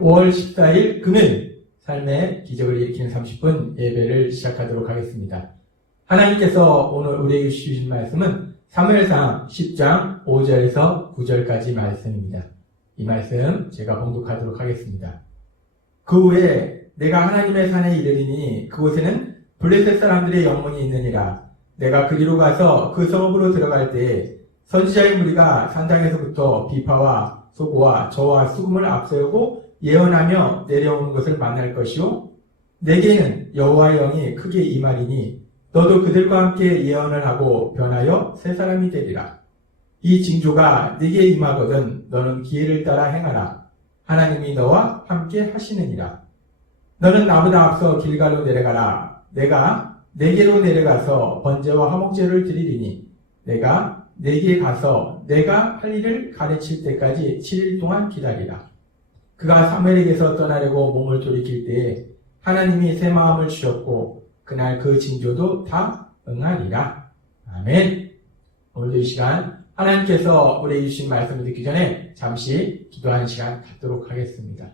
5월 14일 금요일 삶의 기적을 일으키는 30분 예배를 시작하도록 하겠습니다. 하나님께서 오늘 우리에게 주신 말씀은 사무엘상 10장 5절에서 9절까지 말씀입니다. 이 말씀 제가 봉독하도록 하겠습니다. 그 후에 내가 하나님의 산에 이르리니 그곳에는 블레셋 사람들의 영문이 있느니라. 내가 그리로 가서 그 성읍으로 들어갈 때에 선지자의 무리가 산당에서부터 비파와 소고와 저와 수금을 앞세우고 예언하며 내려오는 것을 만날 것이요 내게는 여호와의 영이 크게 임하리니 너도 그들과 함께 예언을 하고 변하여 새 사람이 되리라. 이 징조가 네게 임하거든 너는 기회를 따라 행하라. 하나님이 너와 함께 하시느니라. 너는 나보다 앞서 길갈로 내려가라. 내가 네게로 내려가서 번제와 화목제를 드리리니 내가 네게 가서 내가 할 일을 가르칠 때까지 7일 동안 기다리라. 그가 사무엘에게서 떠나려고 몸을 돌이킬 때에 하나님이 새 마음을 주셨고 그날 그 징조도 다 응하리라. 아멘. 오늘도 이 시간 하나님께서 우리에게 주신 말씀을 듣기 전에 잠시 기도하는 시간 갖도록 하겠습니다.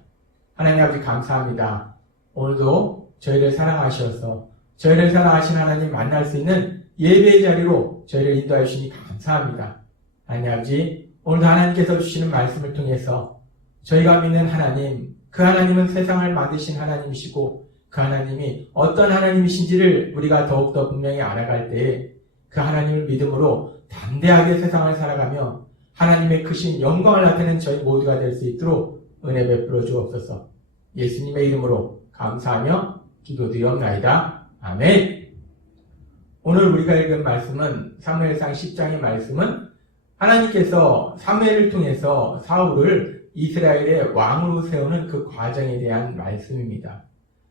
하나님 아버지 감사합니다. 오늘도 저희를 사랑하셔서 저희를 사랑하신 하나님 만날 수 있는 예배의 자리로 저희를 인도하여 주시니 감사합니다. 하나님 아버지 오늘도 하나님께서 주시는 말씀을 통해서 저희가 믿는 하나님, 그 하나님은 세상을 만드신 하나님이시고 그 하나님이 어떤 하나님이신지를 우리가 더욱더 분명히 알아갈 때에 그 하나님을 믿음으로 담대하게 세상을 살아가며 하나님의 크신 영광을 나타내는 저희 모두가 될 수 있도록 은혜 베풀어 주옵소서. 예수님의 이름으로 감사하며 기도드리옵나이다. 아멘. 오늘 우리가 읽은 말씀은 사무엘상 10장의 말씀은 하나님께서 사무엘을 통해서 사울을 이스라엘의 왕으로 세우는 그 과정에 대한 말씀입니다.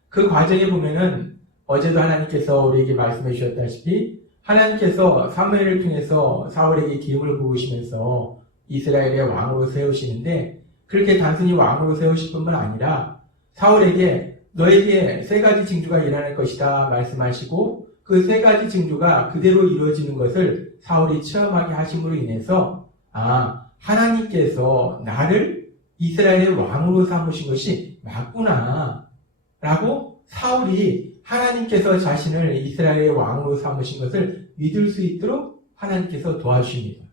그 과정에 보면은 어제도 하나님께서 우리에게 말씀해 주셨다시피 하나님께서 사무엘을 통해서 사울에게 기름을 부으시면서 이스라엘의 왕으로 세우시는데 그렇게 단순히 왕으로 세우실 뿐만 아니라 사울에게 너에게 세 가지 징조가 일어날 것이다 말씀하시고 그 세 가지 징조가 그대로 이루어지는 것을 사울이 체험하게 하심으로 인해서 하나님께서 나를 이스라엘의 왕으로 삼으신 것이 맞구나 라고 사울이 하나님께서 자신을 이스라엘의 왕으로 삼으신 것을 믿을 수 있도록 하나님께서 도와주십니다.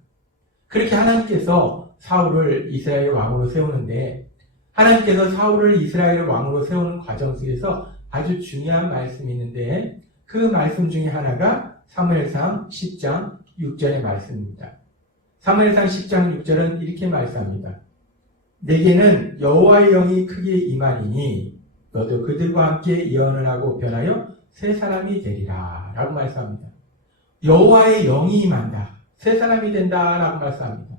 그렇게 하나님께서 사울을 이스라엘의 왕으로 세우는데 하나님께서 사울을 이스라엘의 왕으로 세우는 과정 속에서 아주 중요한 말씀이 있는데 그 말씀 중에 하나가 사무엘상 10장 6절의 말씀입니다. 사무엘상 10장 6절은 이렇게 말씀합니다. 내게는 여호와의 영이 크게 임하리니 너도 그들과 함께 예언을 하고 변하여 새 사람이 되리라 라고 말씀합니다. 여호와의 영이 임한다. 새 사람이 된다 라고 말씀합니다.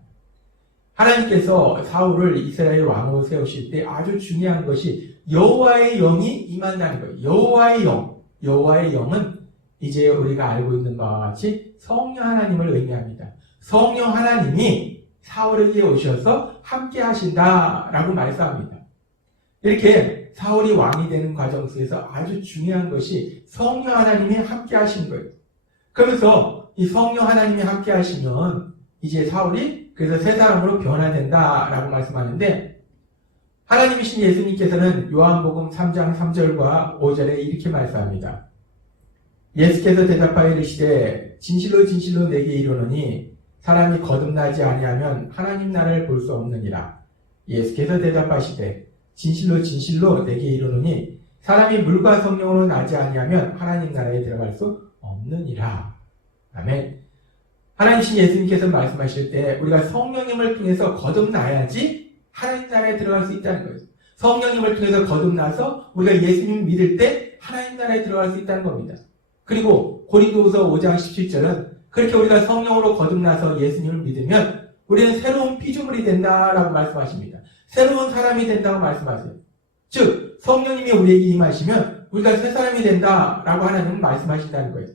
하나님께서 사울을 이스라엘 왕으로 세우실 때 아주 중요한 것이 여호와의 영이 임한다는 거예요. 여호와의 영은 이제 우리가 알고 있는 바와 같이 성령 하나님을 의미합니다. 성령 하나님이 사울에게 오셔서 함께 하신다라고 말씀합니다. 이렇게 사울이 왕이 되는 과정 속에서 아주 중요한 것이 성령 하나님이 함께 하신 거예요. 그러면서 이 성령 하나님이 함께 하시면 이제 사울이 그래서 새 사람으로 변화된다라고 말씀하는데 하나님이신 예수님께서는 요한복음 3장 3절과 5절에 이렇게 말씀합니다. 예수께서 대답하여 이르시되 진실로 진실로 내게 이르노니 사람이 거듭나지 아니하면 하나님 나라를 볼 수 없느니라. 예수께서 대답하시되 진실로 진실로 내게 이르노니 사람이 물과 성령으로 나지 아니하면 하나님 나라에 들어갈 수 없느니라. 아멘. 하나님이신 예수님께서 말씀하실 때 우리가 성령님을 통해서 거듭나야지 하나님 나라에 들어갈 수 있다는 거예요. 성령님을 통해서 거듭나서 우리가 예수님을 믿을 때 하나님 나라에 들어갈 수 있다는 겁니다. 그리고 고린도후서 5장 17절은 그렇게 우리가 성령으로 거듭나서 예수님을 믿으면 우리는 새로운 피조물이 된다라고 말씀하십니다. 새로운 사람이 된다고 말씀하세요. 즉 성령님이 우리에게 임하시면 우리가 새 사람이 된다라고 하나님은 말씀하신다는 거예요.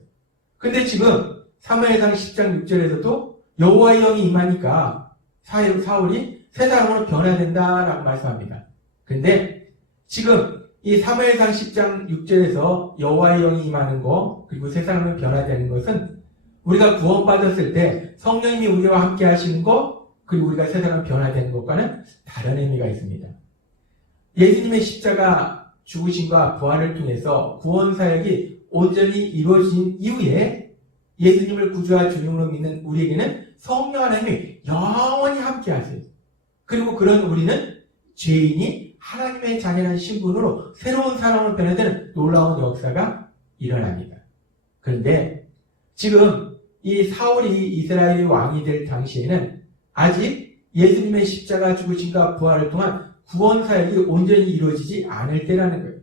근데 지금 사무엘상 10장 6절에서도 여호와의 영이 임하니까 사울이 새 사람으로 변화된다라고 말씀합니다. 근데 지금 이 사무엘상 10장 6절에서 여호와의 영이 임하는 거 그리고 새 사람으로 변화되는 것은 우리가 구원받았을 때 성령님이 우리와 함께 하시는 것 그리고 우리가 새 사람으로 변화되는 것과는 다른 의미가 있습니다. 예수님의 십자가 죽으심과 부활을 통해서 구원 사역이 온전히 이루어진 이후에 예수님을 구주와 주님으로 믿는 우리에게는 성령 하나님이 영원히 함께 하세요. 그리고 그런 우리는 죄인이 하나님의 자녀라는 신분으로 새로운 사람으로 변화되는 놀라운 역사가 일어납니다. 그런데 지금 이 사울이 이스라엘의 왕이 될 당시에는 아직 예수님의 십자가 죽으심과 부활을 통한 구원 사역이 온전히 이루어지지 않을 때라는 거예요.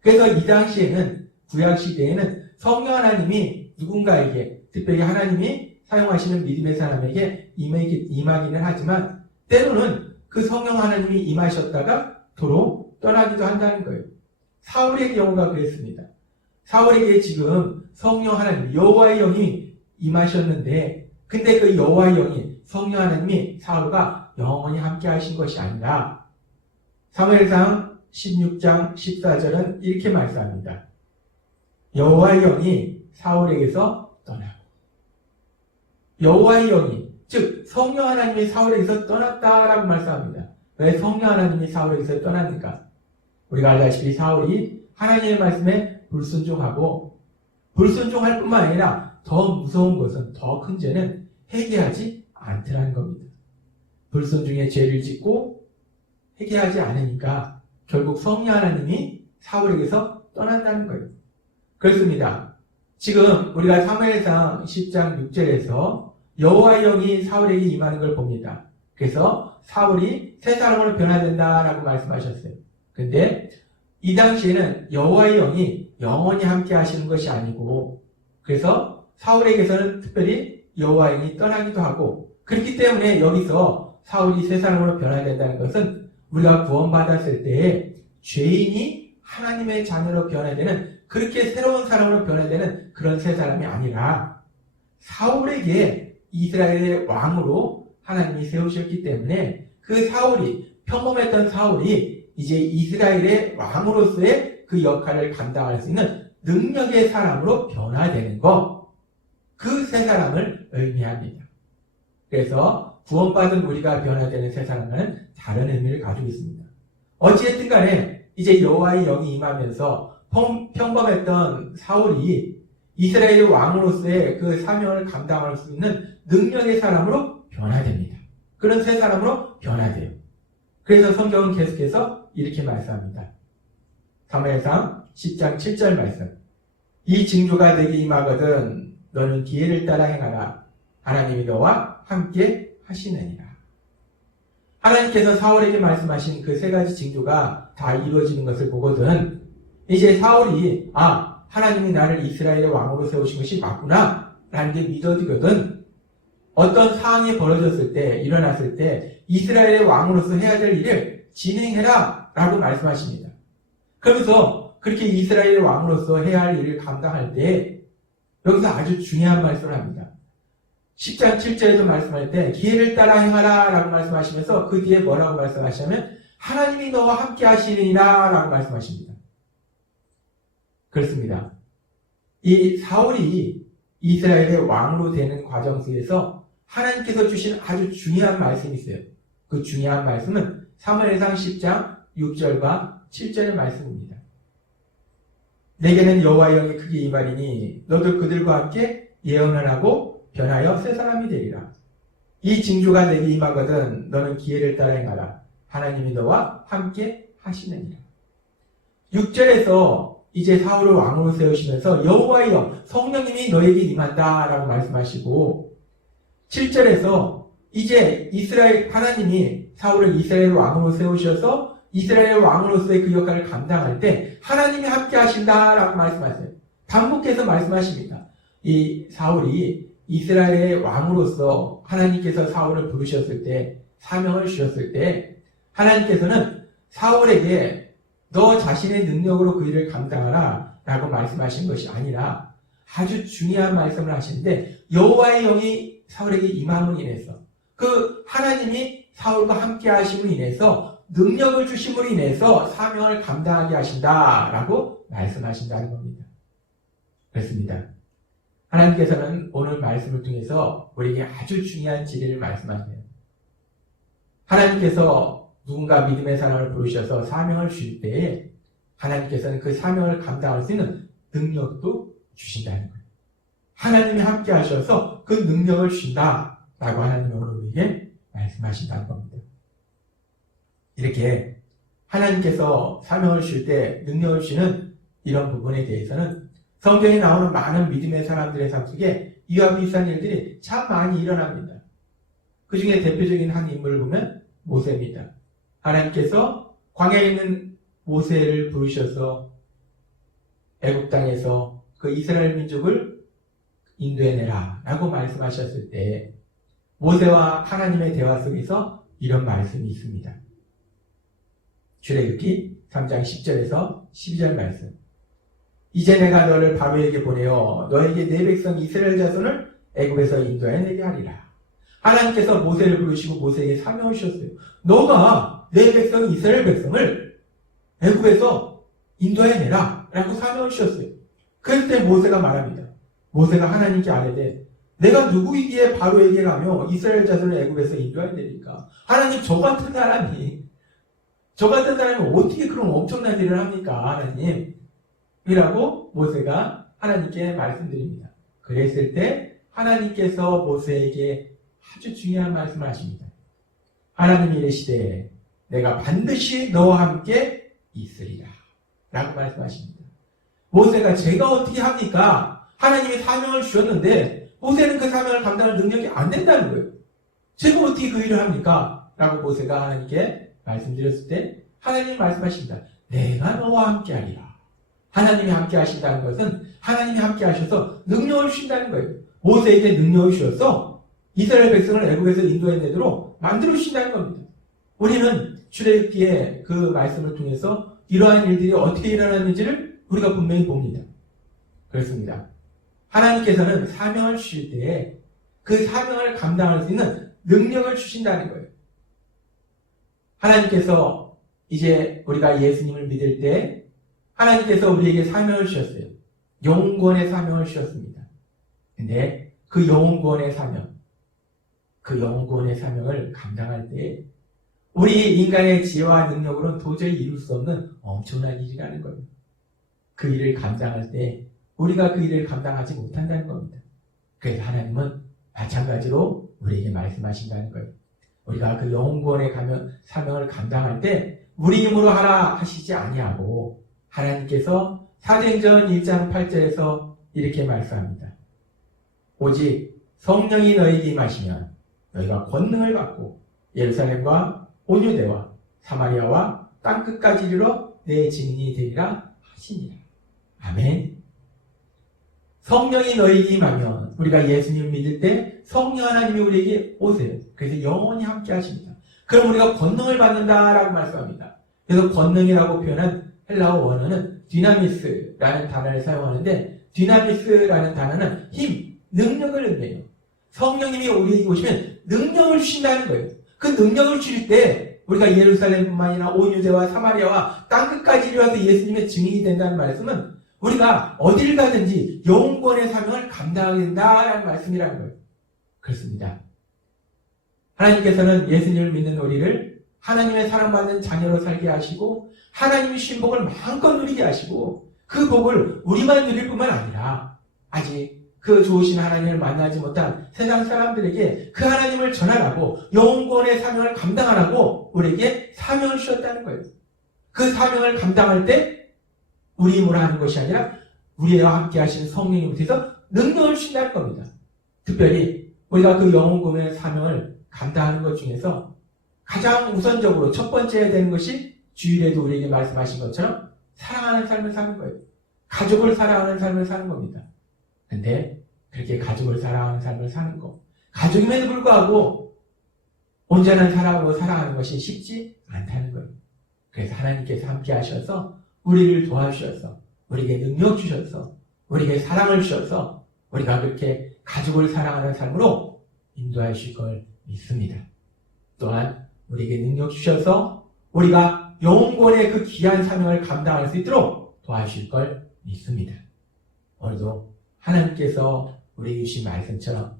그래서 이 당시에는 구약 시대에는 성령 하나님이 누군가에게, 특별히 하나님이 사용하시는 믿음의 사람에게 임하기는 하지만 때로는 그 성령 하나님이 임하셨다가 도로 떠나기도 한다는 거예요. 사울의 경우가 그랬습니다. 사울에게 지금 성령 하나님, 여호와의 영이 임하셨는데, 근데 그 여호와의 영이, 성령 하나님이 사울과 영원히 함께 하신 것이 아니라 사무엘상 16장 14절은 이렇게 말씀합니다. 여호와의 영이 사울에게서 떠나고, 여호와의 영이, 즉 성령 하나님이 사울에게서 떠났다라고 말씀합니다. 왜 성령 하나님이 사울에게서 떠났는가? 우리가 알다시피 사울이 하나님의 말씀에 불순종하고, 불순종할 뿐만 아니라 더 무서운 것은, 더 큰 죄는 회개하지 않더라는 겁니다. 불순종의 죄를 짓고 회개하지 않으니까 결국 성령 하나님이 사울에게서 떠난다는 거예요. 그렇습니다. 지금 우리가 사무엘상 10장 6절에서 여호와의 영이 사울에게 임하는 걸 봅니다. 그래서 사울이 새 사람으로 변화된다라고 말씀하셨어요. 근데 이 당시에는 여호와의 영이 영원히 함께 하시는 것이 아니고, 그래서 사울에게서는 특별히 여호와의 영이 떠나기도 하고, 그렇기 때문에 여기서 사울이 새 사람으로 변화된다는 것은 우리가 구원받았을 때에 죄인이 하나님의 자녀로 변화되는, 그렇게 새로운 사람으로 변화되는 그런 새 사람이 아니라 사울에게 이스라엘의 왕으로 하나님이 세우셨기 때문에 그 사울이, 평범했던 사울이 이제 이스라엘의 왕으로서의 그 역할을 감당할 수 있는 능력의 사람으로 변화되는 것, 그 새 사람을 의미합니다. 그래서 구원받은 우리가 변화되는 새 사람과는 다른 의미를 가지고 있습니다. 어찌됐든 간에 이제 여호와의 영이 임하면서 평범했던 사울이 이스라엘의 왕으로서의 그 사명을 감당할 수 있는 능력의 사람으로 변화됩니다. 그런 새 사람으로 변화돼요. 그래서 성경은 계속해서 이렇게 말씀합니다. 사무엘상 10장 7절 말씀. 이 징조가 내게 임하거든 너는 기회를 따라 행하라. 하나님이 너와 함께 하시느니라. 하나님께서 사울에게 말씀하신 그 세 가지 징조가 다 이루어지는 것을 보거든 이제 사울이 하나님이 나를 이스라엘의 왕으로 세우신 것이 맞구나 라는 게 믿어지거든 어떤 상황이 벌어졌을 때, 일어났을 때 이스라엘의 왕으로서 해야 될 일을 진행해라 라고 말씀하십니다. 그러면서 그렇게 이스라엘의 왕으로서 해야 할 일을 감당할 때 여기서 아주 중요한 말씀을 합니다. 10장 7절에도 말씀할 때 기회를 따라 행하라 라고 말씀하시면서 그 뒤에 뭐라고 말씀하시냐면 하나님이 너와 함께 하시리라 라고 말씀하십니다. 그렇습니다. 이 사울이 이스라엘의 왕으로 되는 과정 속에서 하나님께서 주신 아주 중요한 말씀이 있어요. 그 중요한 말씀은 사무엘상 10장 6절과 7절의 말씀입니다. 내게는 여호와의 영이 크게 임하리니 너도 그들과 함께 예언을 하고 변하여 새 사람이 되리라. 이 징조가 내게 임하거든 너는 기회를 따라 행하라. 하나님이 너와 함께 하시느니라. 6절에서 이제 사울을 왕으로 세우시면서 여호와의 영, 성령님이 너에게 임한다라고 말씀하시고 7절에서 이제 하나님이 사울을 이스라엘 왕으로 세우셔서 이스라엘 왕으로서의 그 역할을 감당할 때 하나님이 함께 하신다라고 말씀하세요. 반복해서 말씀하십니다. 이 사울이 이스라엘의 왕으로서 하나님께서 사울을 부르셨을 때, 사명을 주셨을 때 하나님께서는 사울에게 너 자신의 능력으로 그 일을 감당하라 라고 말씀하신 것이 아니라 아주 중요한 말씀을 하시는데 여호와의 영이 사울에게 임함으로 인해서 그 하나님이 사울과 함께 하심으로 인해서 능력을 주심으로 인해서 사명을 감당하게 하신다라고 말씀하신다는 겁니다. 그렇습니다. 하나님께서는 오늘 말씀을 통해서 우리에게 아주 중요한 진리를 말씀하세요. 하나님께서 누군가 믿음의 사람을 부르셔서 사명을 주실 때에 하나님께서는 그 사명을 감당할 수 있는 능력도 주신다는 거예요. 하나님이 함께 하셔서 그 능력을 주신다라고 하나님이 오늘 우리에게 말씀하신다는 겁니다. 이렇게 하나님께서 사명을 주실 때 능력을 주시는 이런 부분에 대해서는 성경에 나오는 많은 믿음의 사람들의 삶 속에 이와 비슷한 일들이 참 많이 일어납니다. 그 중에 대표적인 한 인물을 보면 모세입니다. 하나님께서 광야에 있는 모세를 부르셔서 애굽 땅에서 그 이스라엘 민족을 인도해내라 라고 말씀하셨을 때 모세와 하나님의 대화 속에서 이런 말씀이 있습니다. 출애굽기 3장 10절에서 12절 말씀. 이제 내가 너를 바로에게 보내어 너에게 내 백성 이스라엘 자손을 애굽에서 인도해내게 하리라. 하나님께서 모세를 부르시고 모세에게 사명을 주셨어요. 너가 내 백성 이스라엘 백성을 애굽에서 인도해내라 라고 사명을 주셨어요. 그럴 때 모세가 말합니다. 모세가 하나님께 아뢰되 내가 누구이기에 바로에게 가며 이스라엘 자손을 애굽에서 인도해내리까? 하나님, 저 같은 사람이 어떻게 그런 엄청난 일을 합니까? 하나님 이라고 모세가 하나님께 말씀드립니다. 그랬을 때 하나님께서 모세에게 아주 중요한 말씀을 하십니다. 하나님이 이르시되 내가 반드시 너와 함께 있으리라 라고 말씀하십니다. 모세가 제가 어떻게 합니까? 하나님이 사명을 주셨는데 모세는 그 사명을 감당할 능력이 안 된다는 거예요. 제가 어떻게 그 일을 합니까? 라고 모세가 하나님께 말씀드렸을 때 하나님이 말씀하십니다. 내가 너와 함께 하리라. 하나님이 함께 하신다는 것은 하나님이 함께 하셔서 능력을 주신다는 거예요. 모세에게 능력을 주셔서 이스라엘 백성을 애굽에서 인도해내도록 만들어 주신다는 겁니다. 우리는 출애굽기의 그 말씀을 통해서 이러한 일들이 어떻게 일어났는지를 우리가 분명히 봅니다. 그렇습니다. 하나님께서는 사명을 주실 때에 그 사명을 감당할 수 있는 능력을 주신다는 거예요. 하나님께서 이제 우리가 예수님을 믿을 때 하나님께서 우리에게 사명을 주셨어요. 영원의 사명을 주셨습니다. 근데 그 영원의 사명을 감당할 때 우리 인간의 지혜와 능력으로는 도저히 이룰 수 없는 엄청난 일이라는 거예요. 그 일을 감당할 때 우리가 그 일을 감당하지 못한다는 겁니다. 그래서 하나님은 마찬가지로 우리에게 말씀하신다는 거예요. 우리가 그 영원의 사명을 감당할 때 우리 힘으로 하라 하시지 아니하고 하나님께서 사도행전 1장 8절에서 이렇게 말씀합니다. 오직 성령이 너희에게 임하시면 너희가 권능을 받고 예루살렘과 온 유대와 사마리아와 땅끝까지 이르러 내 증인이 되리라 하시니라. 아멘. 성령이 너희에게 임하면 우리가 예수님을 믿을 때 성령 하나님이 우리에게 오세요. 그래서 영원히 함께 하십니다. 그럼 우리가 권능을 받는다라고 말씀합니다. 그래서 권능이라고 표현한 헬라어 원어는 디나미스라는 단어를 사용하는데 디나미스라는 단어는 힘, 능력을 의미해요. 성령님이 우리에게 오시면 능력을 주신다는 거예요. 그 능력을 주실 때 우리가 예루살렘뿐만 아니라 온 유대와 사마리아와 땅끝까지 이르러서 예수님의 증인이 된다는 말씀은 우리가 어딜 가든지 영원의 사명을 감당하게 된다는 말씀이라는 거예요. 그렇습니다. 하나님께서는 예수님을 믿는 우리를 하나님의 사랑받는 자녀로 살게 하시고 하나님의 주신 복을 마음껏 누리게 하시고 그 복을 우리만 누릴 뿐만 아니라 아직 그 좋으신 하나님을 만나지 못한 세상 사람들에게 그 하나님을 전하라고 영원의 사명을 감당하라고 우리에게 사명을 주셨다는 거예요. 그 사명을 감당할 때 우리 힘으로 하는 것이 아니라 우리와 함께 하시는 성령님 밑에서 능력을 주신다는 겁니다. 특별히 우리가 그 영원의 사명을 감당하는 것 중에서 가장 우선적으로 첫 번째 해야 되는 것이 주일에도 우리에게 말씀하신 것처럼 사랑하는 삶을 사는 거예요. 가족을 사랑하는 삶을 사는 겁니다. 근데 그렇게 가족을 사랑하는 삶을 사는 것, 가족임에도 불구하고 온전한 사랑으로 살아가는 것이 쉽지 않다는 거예요. 그래서 하나님께서 함께 하셔서 우리를 도와주셔서 우리에게 능력 주셔서 우리에게 사랑을 주셔서 우리가 그렇게 가족을 사랑하는 삶으로 인도하실 걸 믿습니다. 또한 우리에게 능력 주셔서 우리가 영원의 그 귀한 사명을 감당할 수 있도록 도와주실 걸 믿습니다. 오늘도 하나님께서 우리에게 주신 말씀처럼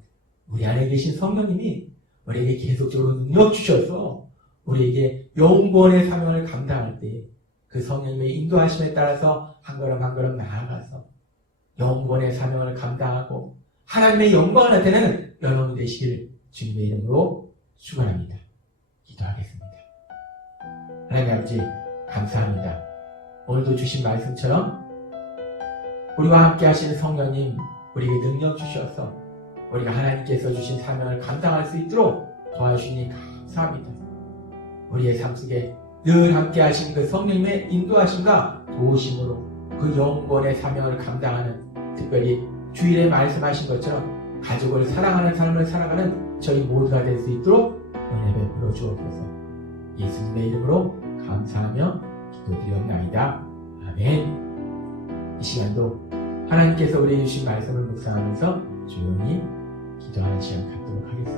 우리 안에 계신 성령님이 우리에게 계속적으로 능력 주셔서 우리에게 영권의 사명을 감당할 때 그 성령님의 인도하심에 따라서 한 걸음 한 걸음 나아가서 영권의 사명을 감당하고 하나님의 영광을 나타내는 여러분이 되시길 주님의 이름으로 축원합니다. 기도하겠습니다. 하나님 아버지 감사합니다. 오늘도 주신 말씀처럼 우리와 함께 하시는 성령님 우리에게 능력 주셔서 우리가 하나님께서 주신 사명을 감당할 수 있도록 도와주시니 감사합니다. 우리의 삶 속에 늘 함께 하시는 그 성령님의 인도하심과 도우심으로 그 영권의 사명을 감당하는, 특별히 주일에 말씀하신 것처럼 가족을 사랑하는 삶을 살아가는 저희 모두가 될 수 있도록 은혜 베풀어 주옵소서. 예수님의 이름으로 감사하며 기도드리옵나이다. 아멘. 이 시간도 하나님께서 우리에게 주신 말씀을 묵상하면서 조용히 기도하는 시간 갖도록 하겠습니다.